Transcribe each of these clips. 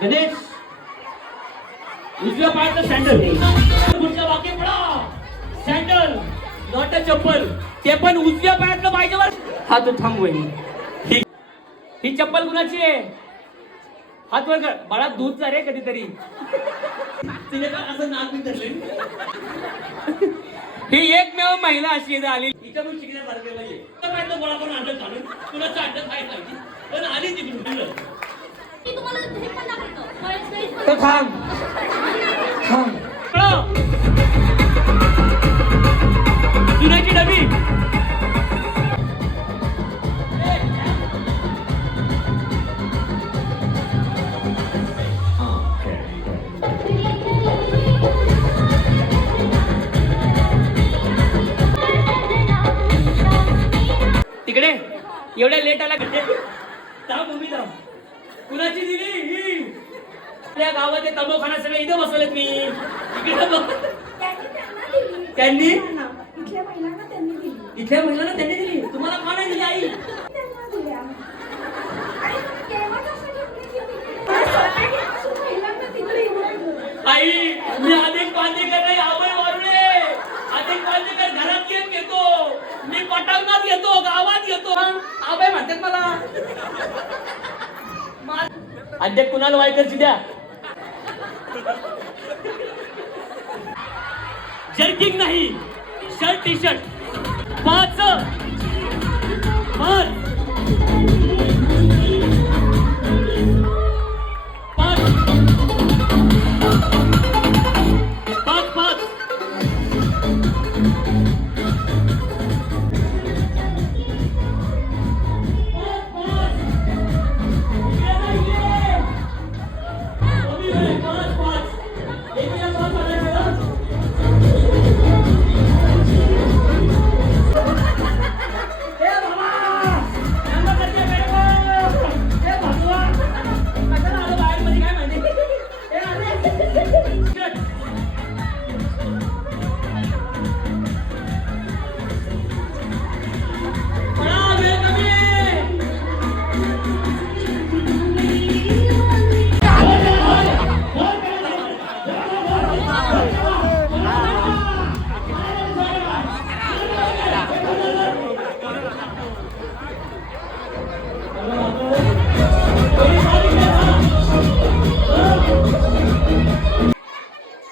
गणेश उजव्या पायाचं सँडल पुढच्या वाक्य पडा सँडल नॉट अ चप्पल ते पण उजव्या पायातलं पाहिजे वर हा तो थांबवय ही चप्पल कुणाची आहे हात वर कर बाळा दूध जा रे कधीतरी तिने का असं नाक मी धरले ही एकमेव महिला अशी आहे आली हिच्याकडून शिकण्यासारखे नाहीये पाहिजे गोळा करून अंडर घालून कुणाचं अंडर खायला पाहिजे पण आली तिकडून तो थांब चुन्याची डबी तिकडे एवढ्या लेट आला मम्मी कुणाची दिली ही त्या गावात तंबाखू सगळे इथं बसवलेत मी त्यांनी इथल्या महिलांना त्यांनी दिली तुम्हाला का नाही दिली आई आई मी अधिक पांदेकर नाही आबाई वारुळे अधिक पांदेकर घरात गेम घेतो मी पटांगणात घेतो गावात घेतो आबाई म्हणतात मला अध्यक्ष कुणाल वायकरची द्या जर्किंग नाही शर्ट टी शर्ट 5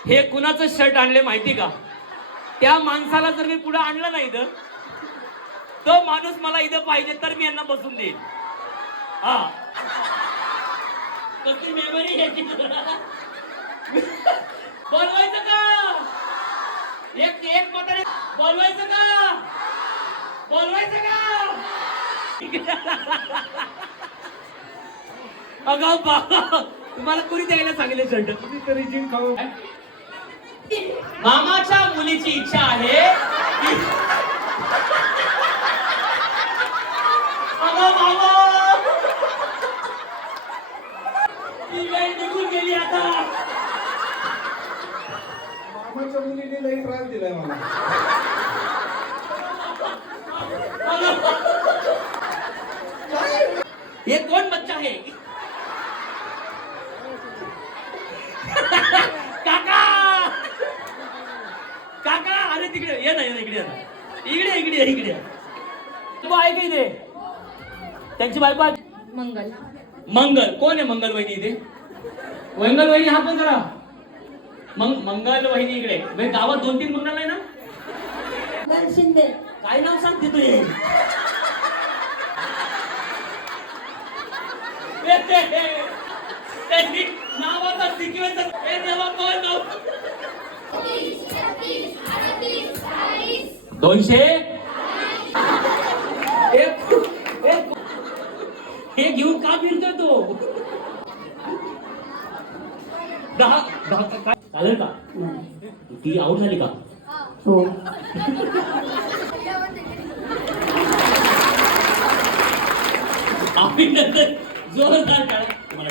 हे कुणाचं शर्ट आणले माहिती का त्या माणसाला जर मी पुढे आणलं नाही इथं तो माणूस मला इथं पाहिजे तर मी यांना बसून देईन हा कसली मेमरी घ्यायची बोलवायचं का एक म्हातारे बोलवायचं का अगं बाबा तुम्हाला कुणी द्यायला सांगितलं शर्ट कुणीतरी जिंक खाऊ मामाच्या मुलीची इच्छा आहे अगं मामा ती वेळ निघून गेली आता मामाच्या मुलीने लई त्रास दिलाय मला ये कौन बच्चा है काका काका अरे तिकडे ये ना इकडे तू आहे का इथे त्यांची बायको मंगल मंगल कोण आहे मंगल वहिनी इथे मंगल वहिनी हा पण करा मंगल वहिनी इकडे गावात 2-3 मंगल आहे ना शिंदे काय नाव सांगते तू हे त्यांनी नावाचा सिक्वेन्स हे देवा कोण नाव 200 हे घेऊन का फिरतोय तो 10 काय चालेल का ती आउट झाली का हो अभिनंदन जोरदार टाळ्या